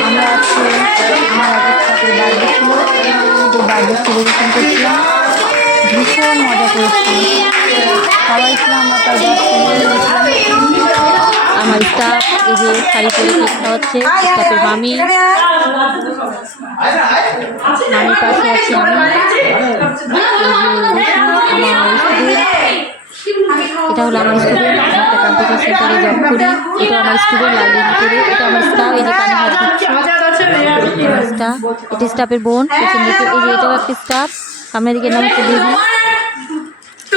আমরা আজকে আমার আগের সাথে ছিল যে বার্থডে সেলিব্রেশন করছিলাম ভীষণ আমরা স্টাফ এই যে শাড়ি পরে কেক খাওয়াচ্ছে স্টাফের মামি। মামির পাশে আছি আমি। আমার স্টুডেন্ট এটা হলো আমার স্টুডেন্ট জব করি এটা আমার স্টুডেন্ট লাইব্রেরি ভিতরে এটা আমার স্টাফ এই যে কানে হাত স্টাফ এটা স্টাফের বোন পেছন দিকে এই যে এটাও একটা স্টাফ সামনের দিকে নাম হচ্ছে দিদি।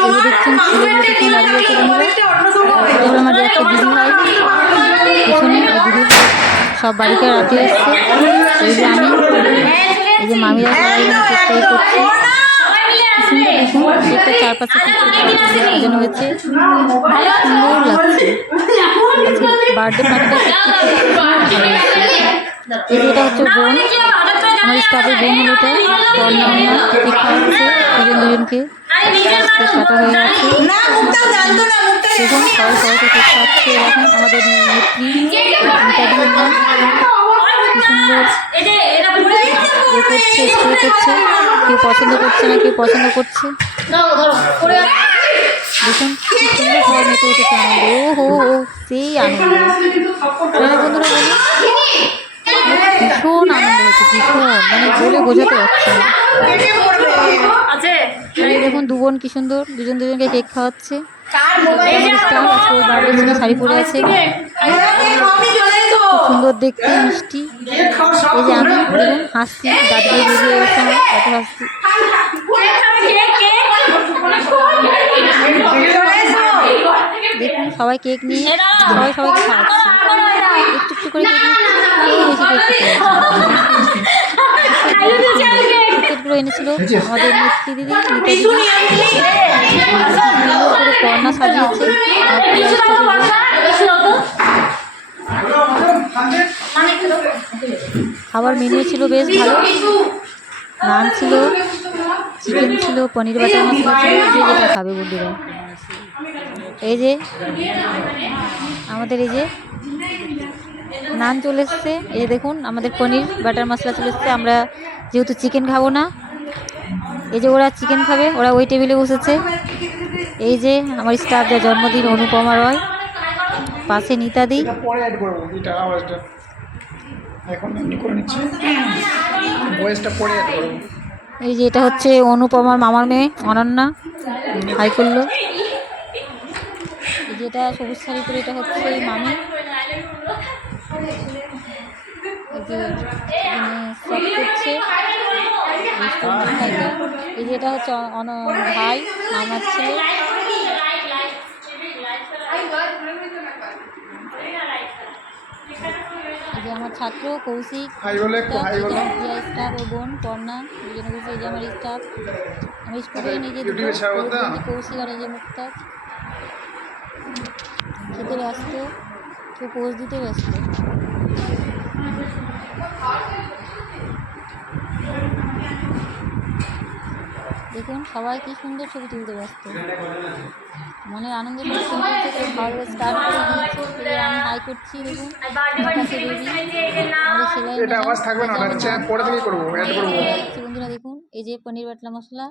এই যে দেখছেন ছেলেগুলো পেছনে দাঁড়িয়ে আছে বন্ধুরা এটা হলো আমাদের একটা দিদি ভাই। পেছনে এই দিদি সব বাড়িতে রাতে এসছে। এই যে আমি এই যে মামিরা সবাই করছে। দেখুন চারপাশে সাজানো হয়েছে। সুন্দর লাগছে। বার্থডে পার্টিটা সত্যি খুব ভালো এটা হচ্ছে বোন। আমার স্টাফের বোন হলো এটা। অন্যা কেক দুজন দুজনকে কাটা হয়ে গেছে। দেখুন সবাই সবাইকে আমাদের নেত্রী কি সুন্দর করছে স্প্রে করছে কেউ পছন্দ করছে না কেউ পছন্দ করছে। দেখুন কি সুন্দর সবাই মেতে উঠেছে আনন্দ ও হো ও সেই আনন্দ। বন্ধুরা ভীষণ আনন্দ হচ্ছে ভীষণ। মানে বলে বোঝাতে পারছি না। দেখুন দু বোন কি সুন্দর। দুজন দুজনকে কেক খাওয়াচ্ছে। শাড়ি পরে আছে। সুন্দর দেখতে, মিষ্টি। এই যে আমি দেখুন হাসছি, দাঁত দিয়ে বেরিয়ে গেছে এত হাসছি। দেখুন, সবাই কেক নিয়ে, সবাই সবাইকে খাওয়াচ্ছে একটু একটু করে কেকগুলো এনেছিল আমাদের মিষ্টি দিদি, মিতা দিদি। সুন্দর করে কর্না সাজিয়েছে। খাবার মেনু ছিল বেশ ভালো। নান ছিল চিকেন ছিল পনির বাটার মশলা ছিল যে যেটা খাবে বন্ধুরা। এই যে আমাদের এই যে নান চলে এসছে। এই দেখুন আমাদের পনির বাটার মশলা চলে এসছে। আমরা যেহেতু চিকেন খাব না এই যে ওরা চিকেন খাবে ওরা ওই টেবিলে বসেছে। এই যে আমার স্টাফ যা জন্মদিন অনুপমা রয়। পাশে নিতাদি এটা পরে অ্যাড করব এটা আওয়াজটা। এখন এমনি করে নিচ্ছি। ভয়েসটা পরে অ্যাড করব। এই যে এটা হচ্ছে অনুপমার মামার মেয়ে অনন্যা হাই করল। এই যে এটা সবুজ শাড়ি করে এটা হচ্ছে মামি। এই যে সব করছে। এই যে এটা হচ্ছে ভাই মামার ছেলে এই যে আমার ছাত্র কৌশিক স্টাফ ও বোন কর্ণা দুজনে বসে এই যে আমার স্টাফ আমি স্টুডেন্ট এই যে দুটো ইউটিউবে ছাড়বো তো? কৌশিক আর এই যে মুক্তা। খেতে ব্যস্ত কেউ পোজ দিতে ব্যস্ত। দেখুন সবাই কি সুন্দর ছবি তুলতে ব্যস্ত। মনের আনন্দে স্টার্ট করে দিয়েছে আমি হাই করছি দেখুন। সেলাই বন্ধুরা দেখুন এই যে পনির বাটলা মশলা